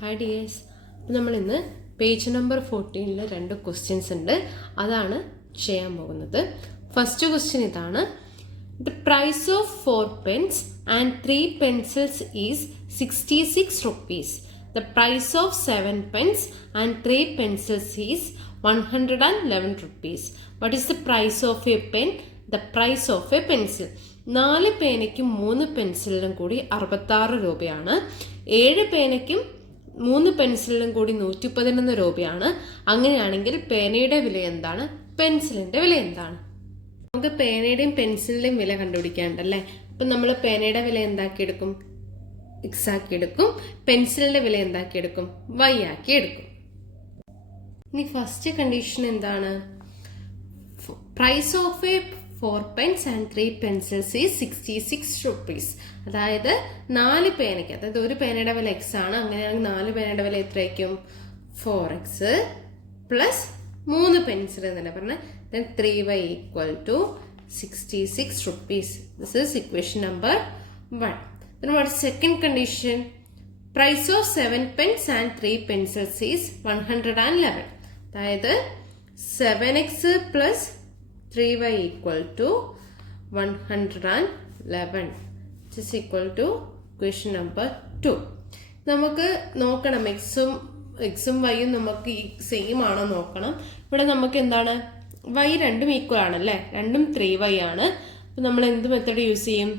Hi dears. അപ്പോൾ നമ്മൾ ഇന്ന് പേജ് നമ്പർ 14 രണ്ട് ക്വസ്റ്റ്യൻസ് ഉണ്ട്, അതാണ് ചെയ്യാൻ പോകുന്നത്. ഫസ്റ്റ് ക്വസ്റ്റ്യൻ ഇതാണ്: the price of 4 pens and 3 pencils is 66 rupees. The price of 7 pens and 3 pencils is 111 rupees. What is the price of a pen? The price of a pencil. 4 പേനയ്ക്കും 3 പെൻസിലിനും കൂടി 66 രൂപയാണ്. 7 പേനയ്ക്കും 3 പെൻസിലിനും കൂടി 111 രൂപയാണ്. അങ്ങനെയാണെങ്കിൽ പേനയുടെ വില എന്താണ്, പെൻസിലിന്റെ വില എന്താണ്? നമുക്ക് പേനയുടെയും പെൻസിലിന്റെയും വില കണ്ടുപിടിക്കാണ്ടല്ലേ. അപ്പം നമ്മൾ പേനയുടെ വില എന്താക്കിയെടുക്കും? എക്സ് ആക്കി എടുക്കും. പെൻസിലിന്റെ വില എന്താക്കിയെടുക്കും? വൈ ആക്കി എടുക്കും. ഇനി ഫസ്റ്റ് കണ്ടീഷൻ എന്താണ്? Price of a 4 pens and 3 pencils is 66 rupees. അതായത് 4 പേനയ്ക്ക്, അതായത് ഒരു പേനയുടെ വില എക്സ് ആണ്. അങ്ങനെയാണെങ്കിൽ 4 പേനയുടെ വില എത്രയായിരിക്കും? 4x പ്ലസ് 3 പെൻസിൽ എന്നല്ലേ പറഞ്ഞത്. then 3y equal to 66 rupees. This is equation number 1. Then what is second condition? Price of 7 pens and 3 pencils is 111. അതായത് 7x plus 3y equal to 111, which is equal to equation number 2. നമുക്ക് നോക്കണം എക്സും വൈയും നമുക്ക് same ആണോ നോക്കണം. ഇവിടെ നമുക്ക് എന്താണ്, വൈ രണ്ടും ഈക്വൽ ആണല്ലേ, രണ്ടും 3y ആണ്. അപ്പോൾ നമ്മൾ എന്ത് മെത്തേഡ് യൂസ് ചെയ്യും?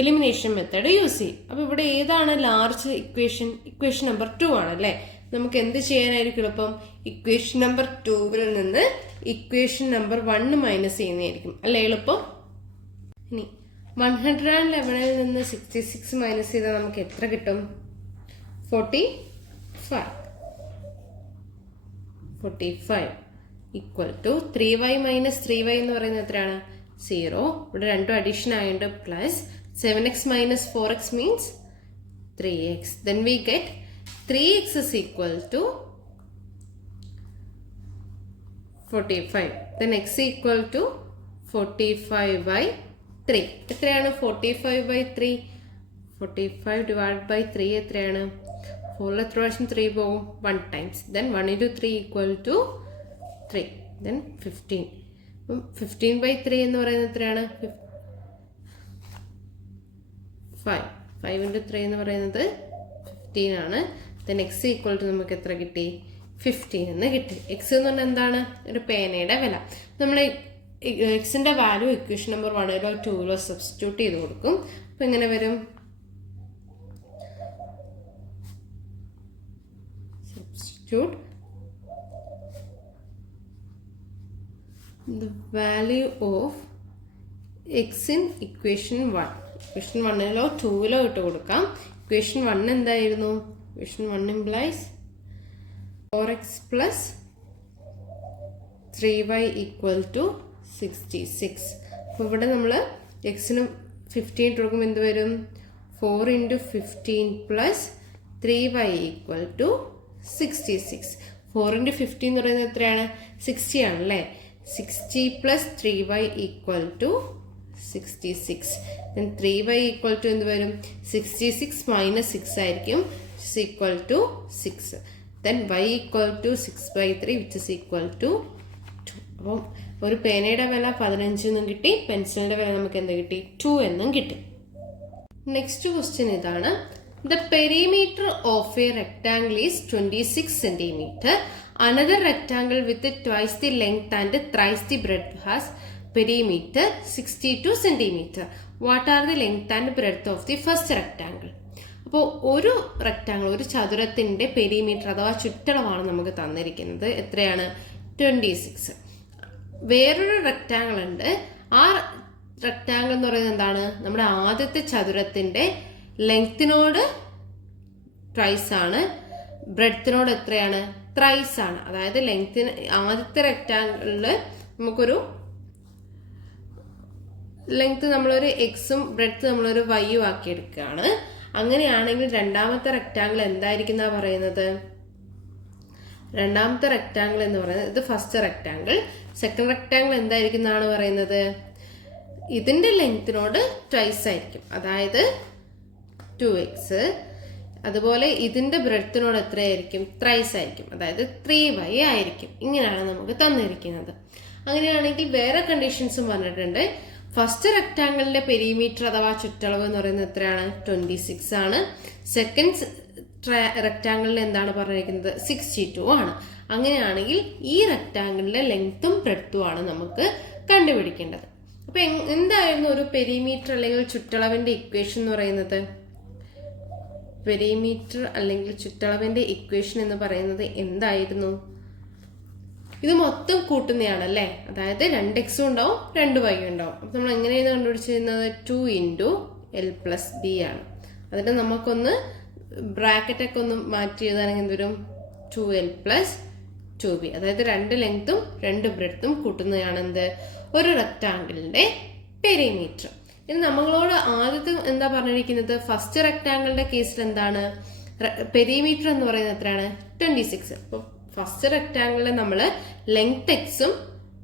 എലിമിനേഷൻ മെത്തേഡ് യൂസ് ചെയ്യും. അപ്പോൾ ഇവിടെ ഏതാണ് ലാർജ് ഇക്വേഷൻ നമ്പർ 2 ആണല്ലേ. നമുക്ക് എന്ത് ചെയ്യാനായിരിക്കും എളുപ്പം? ഇക്വേഷൻ നമ്പർ 2 നിന്ന് ഇക്വേഷൻ നമ്പർ 1 മൈനസ് ചെയ്യുന്നതായിരിക്കും അല്ലേ എളുപ്പം. ഇനി 111 നിന്ന് 66 മൈനസ് ചെയ്താൽ നമുക്ക് എത്ര കിട്ടും? 45 equal to 3y minus 3y എന്ന് പറയുന്നത് എത്രയാണ്? 0. ഇവിടെ രണ്ടും അഡീഷൻ ആയതുകൊണ്ട് plus 7x minus 4x means 3x. Then we get 3x is equal to 45. Then x equal to 45 by 3. എത്രയാണ് 45 by 3? 45 divided by 3 എത്രയാണ്? 4 എത്ര പ്രാവശ്യം 3 പോകും? 1 times. Then 1 into 3 equal to 3. Then 15. 15 by 3 എന്ന് പറയുന്നത് എത്രയാണ്? 5 into 3 എന്ന് പറയുന്നത് 15 ആണ്. then x equal to നമുക്ക് എത്ര കിട്ടി? 15 എന്ന് കിട്ടി. x എന്ന് പറഞ്ഞാൽ എന്താണ്? ഒരു പേനയുടെ വില. നമ്മൾ എക്സിന്റെ വാല്യൂ ഇക്വേഷൻ നമ്പർ 1 2 സബ്സ്റ്റിറ്റ്യൂട്ട് ചെയ്ത് കൊടുക്കും. അപ്പൊ എങ്ങനെ വരും? Substitute the value of x in equation 1. Equation 1 2 ഇട്ട് കൊടുക്കാം. ഇക്വേഷൻ 1 എന്തായിരുന്നു? Equation 1 implies 4x plus 3y equal to 66. അപ്പോൾ ഇവിടെ നമ്മൾ എക്സിന് 15 ഇട്ട് കൊടുക്കുമ്പോൾ എന്ത് വരും? 4 into 15 plus 3y equal to 66. 4 into 15 എന്ന് പറയുന്നത് എത്രയാണ്? 60 ആണല്ലേ. 60 plus 3y equal to 66. then 3y equal to എന്ത് വരും? 66 minus 6 ആയിരിക്കും, which is equal to 6. then y equal to 6 by 3, which is equal to 2. അപ്പം ഒരു പേനയുടെ വില 15 എന്നും കിട്ടി, പെൻസിലിന്റെ വില നമുക്ക് എന്ത് കിട്ടി? 2 എന്നും കിട്ടി. നെക്സ്റ്റ് ക്വസ്റ്റ്യൻ ഇതാണ്: the perimeter of A rectangle is 26 centimeter. Another rectangle with twice the length and thrice the breadth has perimeter 62 centimeter. What are the length and breadth of the first rectangle? അപ്പോൾ ഒരു rectangle, ഒരു ചതുരത്തിന്റെ perimeter അഥവാ ചുറ്റളവാണ് നമുക്ക് തന്നിരിക്കുന്നത്. എത്രയാണ്? 26. വേറൊരു rectangle ഉണ്ട്. ആ റെക്ടാംഗിൾ എന്ന് പറയുന്നത് എന്താണ്? നമ്മുടെ ആദ്യത്തെ ചതുരത്തിന്റെ ലെങ്ത്തിനോട് ട്വൈസ് ആണ്, ബ്രെഡ്ത്തിനോട് എത്രയാണ്? ത്രൈസ് ആണ്. അതായത് ലെങ്ത്തിന് ആദ്യത്തെ റെക്ടാംഗിളില് നമുക്കൊരു ലെങ്ത് നമ്മളൊരു എക്സും ബ്രെഡ്ത്ത് നമ്മളൊരു വൈയും ആക്കി എടുക്കുകയാണ്. അങ്ങനെയാണെങ്കിൽ രണ്ടാമത്തെ റെക്ടാംഗിൾ എന്തായിരിക്കും എന്നാ പറയുന്നത്? രണ്ടാമത്തെ റെക്ടാംഗിൾ എന്ന് പറയുന്നത് ഇത് ഫസ്റ്റ് റെക്ടാംഗിൾ. സെക്കൻഡ് റെക്ടാംഗിൾ എന്തായിരിക്കും എന്നാണ് പറയുന്നത്? ഇതിന്റെ ലെങ്ത്തിനോട് ട്വൈസ് ആയിരിക്കും. അതായത് 2x അതുപോലെ ഇതിന്റെ ബ്രെഡ്ത്തിനോട് എത്രയായിരിക്കും? ത്രൈസ് ആയിരിക്കും, അതായത് 3y ആയിരിക്കും. ഇങ്ങനെയാണ് നമുക്ക് തന്നിരിക്കുന്നത്. അങ്ങനെയാണെങ്കിൽ വേറെ കണ്ടീഷൻസും പറഞ്ഞിട്ടുണ്ട്. ഫസ്റ്റ് റെക്ടാങ്കിളിന്റെ പെരിമീറ്റർ അഥവാ ചുറ്റളവ് എന്ന് പറയുന്നത് എത്രയാണ്? 26 ആണ്. സെക്കൻഡ് റെക്ടാങ്കിളിൽ എന്താണ് പറഞ്ഞിരിക്കുന്നത്? 62 ആണ്. അങ്ങനെയാണെങ്കിൽ ഈ റെക്ടാങ്കിളിന്റെ ലെങ്ത്തും ബ്രെഡ്ത്തും ആണ് നമുക്ക് കണ്ടുപിടിക്കേണ്ടത്. അപ്പൊ എന്തായിരുന്നു ഒരു പെരിമീറ്റർ അല്ലെങ്കിൽ ചുറ്റളവിന്റെ ഇക്വേഷൻ എന്ന് പറയുന്നത്? പെരിമീറ്റർ അല്ലെങ്കിൽ ചുറ്റളവിന്റെ ഇക്വേഷൻ എന്ന് പറയുന്നത് എന്തായിരുന്നു? ഇത് മൊത്തം കൂട്ടുന്നതാണ് അല്ലേ? അതായത് 2x ഉണ്ടാവും 2y ഉണ്ടാവും. അപ്പൊ നമ്മൾ എങ്ങനെയാണ് കണ്ടുപിടിച്ചിരുന്നത്? 2 × L + B ആണ്. അതിന് നമുക്കൊന്ന് ബ്രാക്കറ്റ് ഒക്കെ ഒന്ന് മാറ്റി എഴുതാണെങ്കിൽ എന്തുവരും? 2L + 2B. അതായത് 2 ലെങ്ത്തും 2 ബ്രെഡ്ത്തും കൂട്ടുന്നതാണ് എന്ത്? ഒരു റെക്ടാങ്കിളിന്റെ പെരിമീറ്റർ. ഇനി നമ്മളോട് ആദ്യത്തെ എന്താ പറഞ്ഞിരിക്കുന്നത്? ഫസ്റ്റ് റെക്ടാങ്കിളിന്റെ കേസിൽ എന്താണ്? പെരിമീറ്റർ എന്ന് പറയുന്നത് എത്രയാണ്? 26. അപ്പൊ ഫസ്റ്റ് റെക്ടാങ്കിളിൽ നമ്മൾ ലെങ്ത് എക്സും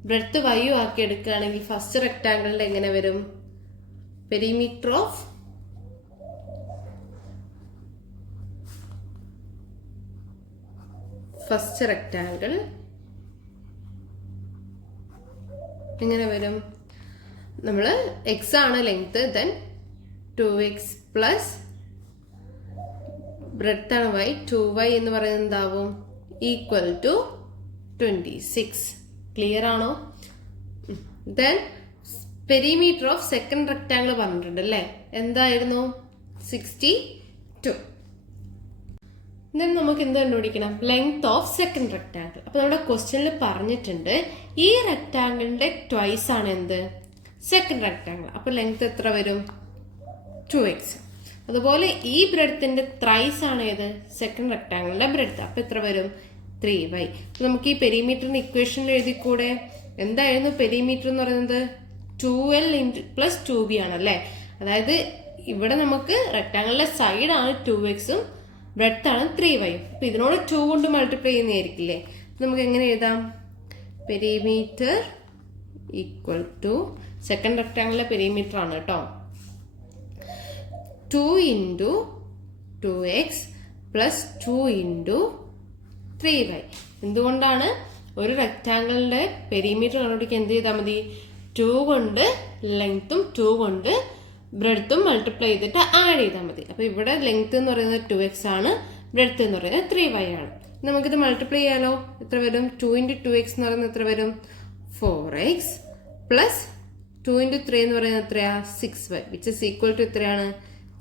ബ്രെഡ്ത്ത് വൈയും ആക്കി എടുക്കുകയാണെങ്കിൽ ഫസ്റ്റ് റെക്ടാങ്കിളിന്റെ എങ്ങനെ വരും? പെരിമീറ്റർ ഓഫ് ഫസ്റ്റ് റെക്ടാങ്കിൾ എങ്ങനെ വരും? നമ്മൾ എക്സ് ആണ് length, then 2x plus breadth ആണ് y, 2y എന്ന് പറയുന്നത് എന്താവും? Equal to 26. ക്ലിയർ ആണോ? Then perimeter of second rectangle പറഞ്ഞിട്ടുണ്ട് അല്ലേ? എന്തായിരുന്നു? 62. ദെൻ നമുക്ക് എന്ത് കണ്ടുപിടിക്കണം? Length of second rectangle. അപ്പൊ നമ്മുടെ ക്വസ്റ്റ്യനിൽ പറഞ്ഞിട്ടുണ്ട് ഈ റെക്ടാങ്കിളിന്റെ ട്വൈസ് ആണ് എന്ത്? Second rectangle. അപ്പൊ ലെങ്ത് എത്ര വരും? 2x. അതുപോലെ ഈ ബ്രെഡ്ത്തിന്റെ ത്രൈസ് ആണ് ഏത്? സെക്കൻഡ് റെക്ടാങ്കിളിന്റെ ബ്രെഡ്ത്ത്. അപ്പൊ എത്ര വരും? 3y. നമുക്ക് ഈ പെരിമീറ്ററിന്റെ ഇക്വേഷനിൽ എഴുതിക്കൂടെ? എന്തായിരുന്നു പെരിമീറ്റർ എന്ന് പറയുന്നത്? 2L + 2B ആണല്ലേ? അതായത് ഇവിടെ നമുക്ക് റെക്ടാങ്കിളിന്റെ സൈഡ് ആണ് 2x-ഉം ബ്രെഡ്ത്ത് ആണ് 3y. അപ്പൊ ഇതിനോട് 2 കൊണ്ട് മൾട്ടിപ്ലൈ ചെയ്യുന്നതായിരിക്കില്ലേ? നമുക്ക് എങ്ങനെ എഴുതാം? പെരിമീറ്റർ ഈക്വൽ ടു സെക്കൻഡ് റെക്ടാങ്കിളിലെ പെരിമീറ്റർ ആണ് കേട്ടോ. 2 × 2x + 2 × 3y. എന്തുകൊണ്ടാണ്? ഒരു റെക്ടാങ്കിളിന്റെ പെരിമീറ്റർ കണ്ടുപിടിക്കാൻ എന്ത് ചെയ്താൽ മതി? 2 കൊണ്ട് ലെങ്ത്തും 2 കൊണ്ട് ബ്രെഡ്ത്തും മൾട്ടിപ്ലൈ ചെയ്തിട്ട് ആഡ് ചെയ്താൽ മതി. അപ്പൊ ഇവിടെ ലെങ്ത് എന്ന് പറയുന്നത് 2x ആണ്, ബ്രെഡ്ത്ത് എന്ന് പറയുന്നത് 3y ആണ്. നമുക്കിത് മൾട്ടിപ്ലൈ ചെയ്യാലോ? എത്ര വരും? 2 × 2x എന്ന് പറയുന്നത് എത്ര വരും? 4x പ്ലസ് 2 × 3 എന്ന് പറയുന്നത് എത്രയാ? 6y, which is equal to എത്രയാണ്?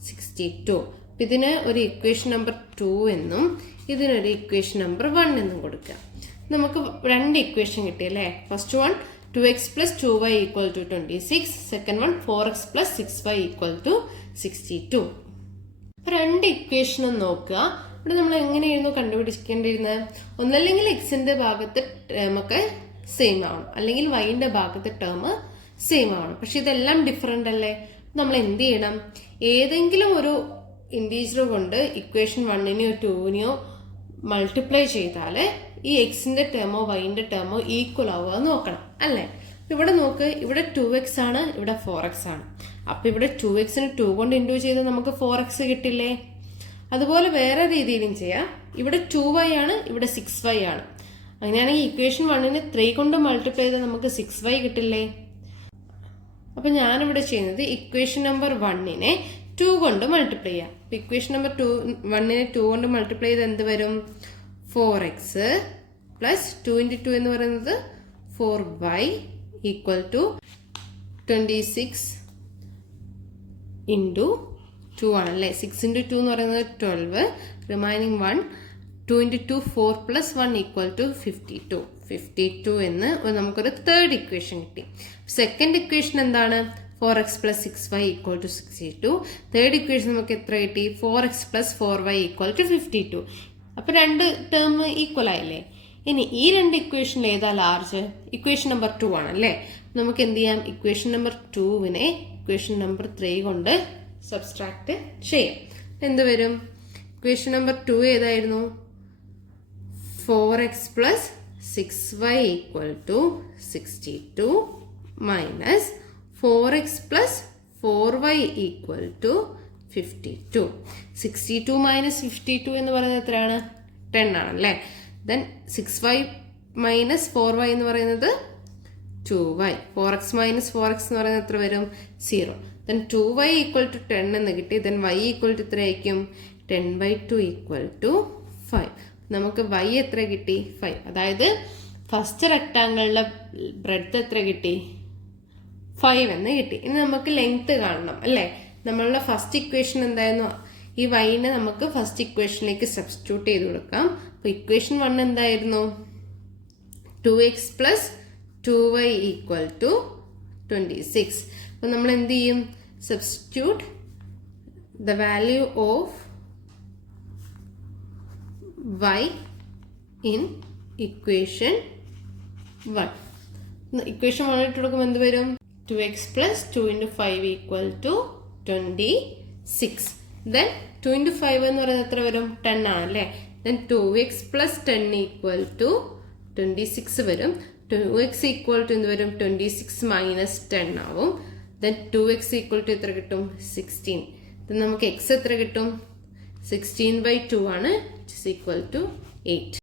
62. ഇതിന് ഒരു ഇക്വേഷൻ നമ്പർ 2 എന്നും ഇതിനൊരു ഇക്വേഷൻ നമ്പർ 1 എന്നും കൊടുക്കാം. നമുക്ക് രണ്ട് ഇക്വേഷൻ കിട്ടിയല്ലേ? First one 2x + 2y = 26. Second one 4x + 6y = 62. രണ്ട് ഇക്വേഷനും നോക്കുക. ഇവിടെ നമ്മൾ എങ്ങനെയായിരുന്നു കണ്ടുപിടിക്കേണ്ടിയിരുന്നത്? ഒന്നല്ലെങ്കിൽ എക്സിന്റെ ഭാഗത്ത് ടേം ഒക്കെ സെയിം ആവണം, അല്ലെങ്കിൽ വൈന്റെ ഭാഗത്ത് ടേം സെയിം ആവണം. പക്ഷെ ഇതെല്ലാം ഡിഫറെന്റ് അല്ലേ? നമ്മൾ എന്ത് ചെയ്യണം? ഏതെങ്കിലും ഒരു ഇൻറ്റീജർ കൊണ്ട് ഇക്വേഷൻ 1-നെയോ 2-നെയോ മൾട്ടിപ്ലൈ ചെയ്താൽ ഈ എക്സിന്റെ ടേമോ വൈന്റെ ടേമോ ഈക്വൽ ആവുക നോക്കണം അല്ലേ? ഇവിടെ നോക്ക്, ഇവിടെ 2x ആണ്, ഇവിടെ 4x ആണ്. അപ്പൊ ഇവിടെ 2x-ന് 2 കൊണ്ട് ഇൻറ്റു ചെയ്ത് നമുക്ക് 4x കിട്ടില്ലേ? അതുപോലെ വേറെ രീതിയിലും ചെയ്യാം. ഇവിടെ 2y ആണ്, ഇവിടെ 6y ആണ്. അങ്ങനെയാണെങ്കിൽ ഇക്വേഷൻ 1-നെ 3 കൊണ്ട് മൾട്ടിപ്ലൈ ചെയ്താൽ നമുക്ക് 6y കിട്ടില്ലേ? അപ്പൊ ഞാനിവിടെ ചെയ്യുന്നത് ഇക്വേഷൻ നമ്പർ 1-നെ 2 കൊണ്ട് മൾട്ടിപ്ലൈ ചെയ്യാം. ഇക്വേഷൻ നമ്പർ 1-നെ 2 കൊണ്ട് മൾട്ടിപ്ലൈ ചെയ്ത് എന്ത് വരും? 4x പ്ലസ് 2 × 2 എന്ന് പറയുന്നത് 4y = 26 × 2 ആണല്ലേ? 6 × 2 എന്ന് പറയുന്നത് 12, റിമൈനിങ് 1, 2 × 2 4 + 1 = 52. 52 എന്ന് നമുക്കൊരു തേർഡ് ഇക്വേഷൻ കിട്ടി. സെക്കൻഡ് ഇക്വേഷൻ എന്താണ്? 4x + 6y = 62. തേർഡ് ഇക്വേഷൻ നമുക്ക് എത്ര കിട്ടി? 4x + 4y = 52. അപ്പൊ രണ്ട് ടേം ഈക്വൽ ആയില്ലേ? ഇനി ഈ രണ്ട് ഇക്വേഷനിൽ ഏതാ ലാർജ്? ഇക്വേഷൻ നമ്പർ 2 ആണല്ലേ? നമുക്ക് എന്ത് ചെയ്യാം? ഇക്വേഷൻ നമ്പർ 2-നെ ഇക്വേഷൻ നമ്പർ 3 കൊണ്ട് സബ്സ്ട്രാക്ട് ചെയ്യാം. എന്ത് വരും? ഇക്വേഷൻ നമ്പർ 2 ഏതായിരുന്നു? 4x + 6y = 62 - 4x + 4y = 52. 62 minus 52 എന്ന് പറയുന്നത് എത്രയാണ്? 10 ആണല്ലേ. ദെൻ 6y മൈനസ് 4y എന്ന് പറയുന്നത് 2y. 4x മൈനസ് 4x എന്ന് പറയുന്നത് എത്ര വരും? 0. ദെൻ 2y ഈക്വൽ ടു 10 എന്ന് കിട്ടി. ദെൻ y ഈക്വൽ ടു എത്ര ആയിരിക്കും? 10/2 ഈക്വൽ ടു 5. നമുക്ക് y എത്ര കിട്ടി? 5. അതായത് ഫസ്റ്റ് റെക്ടാങ്കിളിലെ ബ്രെഡ്ത്ത് എത്ര കിട്ടി? 5 എന്ന് കിട്ടി. ഇനി നമുക്ക് ലെങ്ത് കാണണം അല്ലേ? നമ്മളുടെ ഫസ്റ്റ് ഇക്വേഷൻ എന്തായിരുന്നു? ഈ വൈനെ നമുക്ക് ഫസ്റ്റ് ഇക്വേഷനിലേക്ക് സബ്സ്റ്റിറ്റ്യൂട്ട് ചെയ്ത് കൊടുക്കാം. അപ്പോൾ ഇക്വേഷൻ 1 എന്തായിരുന്നു? 2x plus 2y equal to 26. അപ്പോൾ നമ്മൾ എന്ത് ചെയ്യും? Substitute the value of y in equation 1. Equation 1 ഇട്ട് കൊടുക്കുമ്പോൾ എന്ത് വരും? 2x plus 2 into 5 equal to 26. Then 2 into 5 എന്ന് പറയുന്നത് എത്ര വരും? 10 ആണല്ലേ. Then 2x plus 10 equal to 26 വരും. 2x equal to എന്ത് വരും? 26 minus 10 ആവും. Then 2x equal to എത്ര കിട്ടും? 16. Then നമുക്ക് x എത്ര കിട്ടും? 16/2 ആണ്, which is equal to 8.